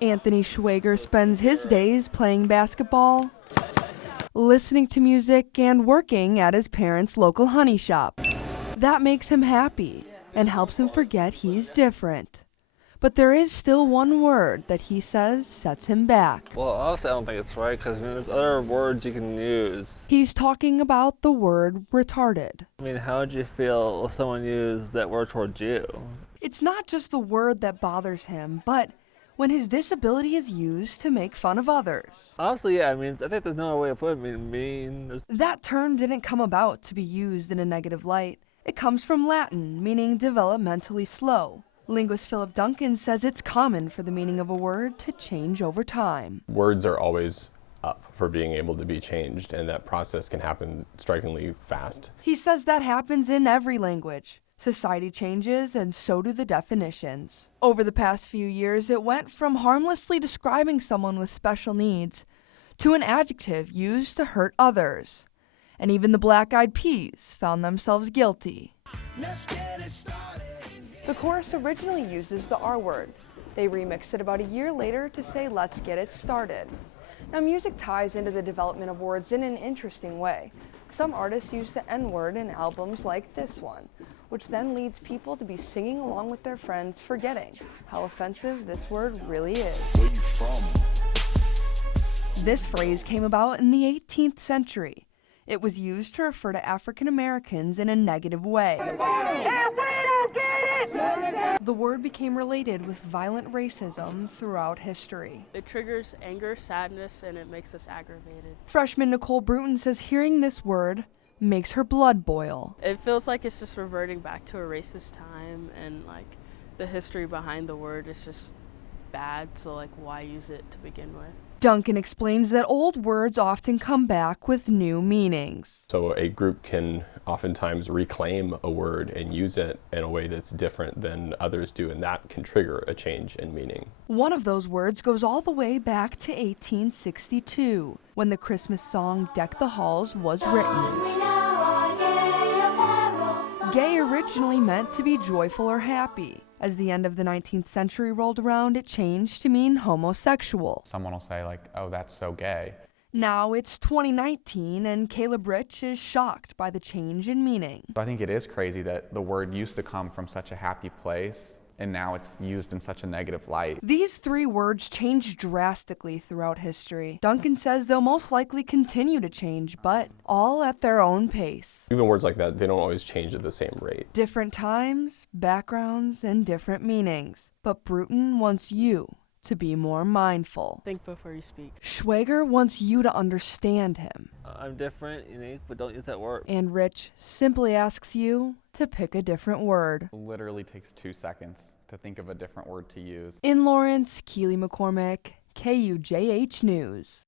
Anthony Schwager spends his days playing basketball, listening to music, and working at his parents' local honey shop. That makes him happy and helps him forget he's different. But there is still one word that he says sets him back. Well, obviously I don't think it's right because there's other words you can use. He's talking about the word retarded. I mean, how would you feel if someone used that word towards you? It's not just the word that bothers him, but when his disability is used to make fun of others. Honestly, yeah, I mean, I think there's no other way to put it. That term didn't come about to be used in a negative light. It comes from Latin, meaning developmentally slow. Linguist Philip Duncan says it's common for the meaning of a word to change over time. Words are always up for being able to be changed, and that process can happen strikingly fast. He says that happens in every language. Society changes, and so do the definitions. Over the past few years, it went from harmlessly describing someone with special needs to an adjective used to hurt others. And even the Black Eyed Peas found themselves guilty. The chorus originally uses the R word. They remixed it about a year later to say, "Let's get it started." Now, music ties into the development of words in an interesting way. Some artists use the N word in albums like this one, which then leads people to be singing along with their friends, forgetting how offensive this word really is. This phrase came about in the 18th century. It was used to refer to African Americans in a negative way. The word became related with violent racism throughout history. It triggers anger, sadness, and it makes us aggravated. Freshman Nicole Bruton says hearing this word makes her blood boil. It feels like it's just reverting back to a racist time, and like the history behind the word is just bad, so like why use it to begin with? Duncan explains that old words often come back with new meanings. So a group can oftentimes reclaim a word and use it in a way that's different than others do, and that can trigger a change in meaning. One of those words goes all the way back to 1862, when the Christmas song "Deck the Halls" was written. Gay originally meant to be joyful or happy. As the end of the 19th century rolled around, it changed to mean homosexual. Someone will say like, "Oh, that's so gay." Now it's 2019 and Caleb Rich is shocked by the change in meaning. I think it is crazy that the word used to come from such a happy place and now it's used in such a negative light. These three words changed drastically throughout history. Duncan says they'll most likely continue to change, but all at their own pace. Even words like that, they don't always change at the same rate. Different times, backgrounds, and different meanings. But Bruton wants you to be more mindful. Think before you speak. Schwager wants you to understand him. I'm different, unique, but don't use that word. And Rich simply asks you to pick a different word. It literally takes 2 seconds to think of a different word to use. In Lawrence, Keely McCormick, KUJH News.